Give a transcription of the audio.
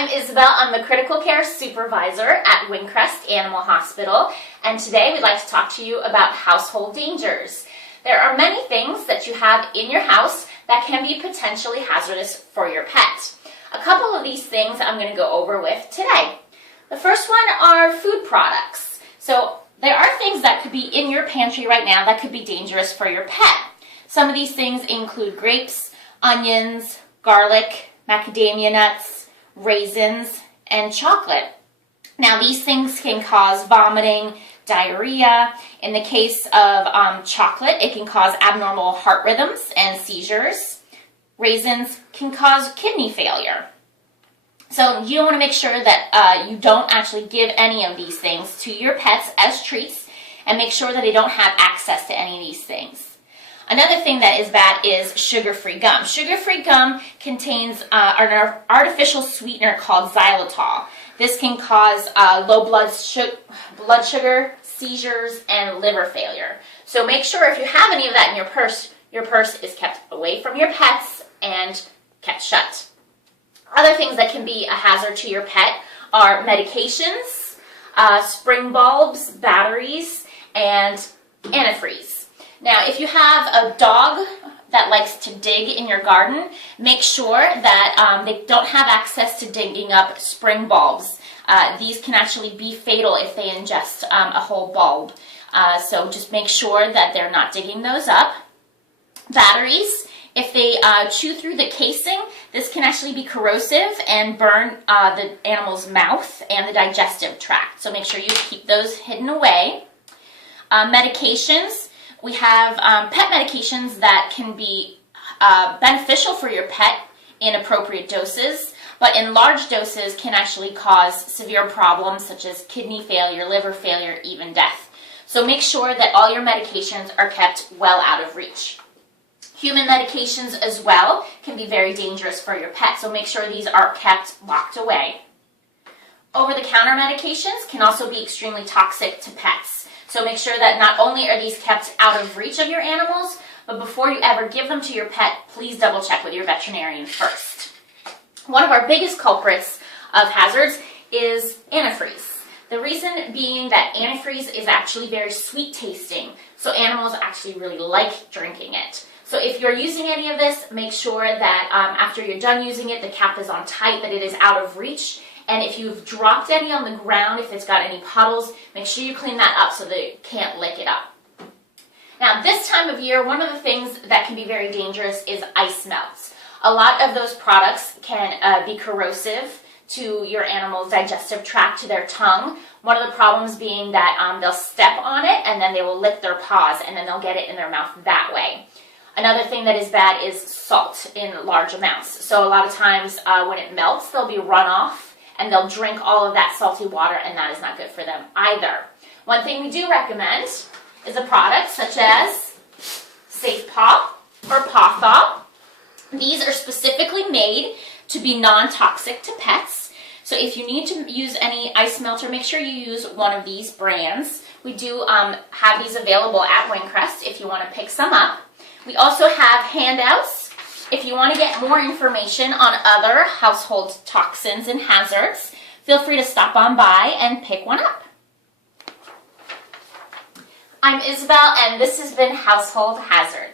I'm Isabel. I'm the Critical Care Supervisor at Windcrest Animal Hospital, and today we'd like to talk to you about household dangers. There are many things that you have in your house that can be potentially hazardous for your pet. A couple of these things I'm going to go over with today. The first one are food products. So there are things that could be in your pantry right now that could be dangerous for your pet. Some of these things include grapes, onions, garlic, macadamia nuts, raisins, and chocolate. Now these things can cause vomiting, diarrhea. In the case of chocolate, it can cause abnormal heart rhythms and seizures. Raisins can cause kidney failure. So you want to make sure that you don't actually give any of these things to your pets as treats, and make sure that they don't have access to any of these things. Another thing that is bad is sugar-free gum. Sugar-free gum contains an artificial sweetener called xylitol. This can cause low blood sugar, seizures, and liver failure. So make sure if you have any of that in your purse is kept away from your pets and kept shut. Other things that can be a hazard to your pet are medications, spring bulbs, batteries, and antifreeze. Now, if you have a dog that likes to dig in your garden, make sure that they don't have access to digging up spring bulbs. These can actually be fatal if they ingest a whole bulb. So just make sure that they're not digging those up. Batteries, if they chew through the casing, this can actually be corrosive and burn the animal's mouth and the digestive tract. So make sure you keep those hidden away. Medications. We have pet medications that can be beneficial for your pet in appropriate doses, but in large doses can actually cause severe problems such as kidney failure, liver failure, even death. So make sure that all your medications are kept well out of reach. Human medications as well can be very dangerous for your pet, so make sure these are kept locked away. Over-the-counter medications can also be extremely toxic to pets. So make sure that not only are these kept out of reach of your animals, but before you ever give them to your pet, please double check with your veterinarian first. One of our biggest culprits of hazards is antifreeze. The reason being that antifreeze is actually very sweet tasting, so animals actually really like drinking it. So if you're using any of this, make sure that after you're done using it, the cap is on tight, that it is out of reach. And if you've dropped any on the ground, if it's got any puddles, make sure you clean that up so that it can't lick it up. Now, this time of year, one of the things that can be very dangerous is ice melts. A lot of those products can be corrosive to your animal's digestive tract, to their tongue. One of the problems being that they'll step on it and then they will lick their paws and then they'll get it in their mouth that way. Another thing that is bad is salt in large amounts. So a lot of times when it melts, there'll be runoff, and they'll drink all of that salty water, and that is not good for them either. One thing we do recommend is a product such as Safe Paw or Paw Thaw. These are specifically made to be non-toxic to pets. So if you need to use any ice melter, make sure you use one of these brands. We do have these available at Windcrest if you want to pick some up. We also have handouts if you want to get more information on other household toxins and hazards. Feel free to stop on by and pick one up. I'm Isabel, and this has been Household Hazards.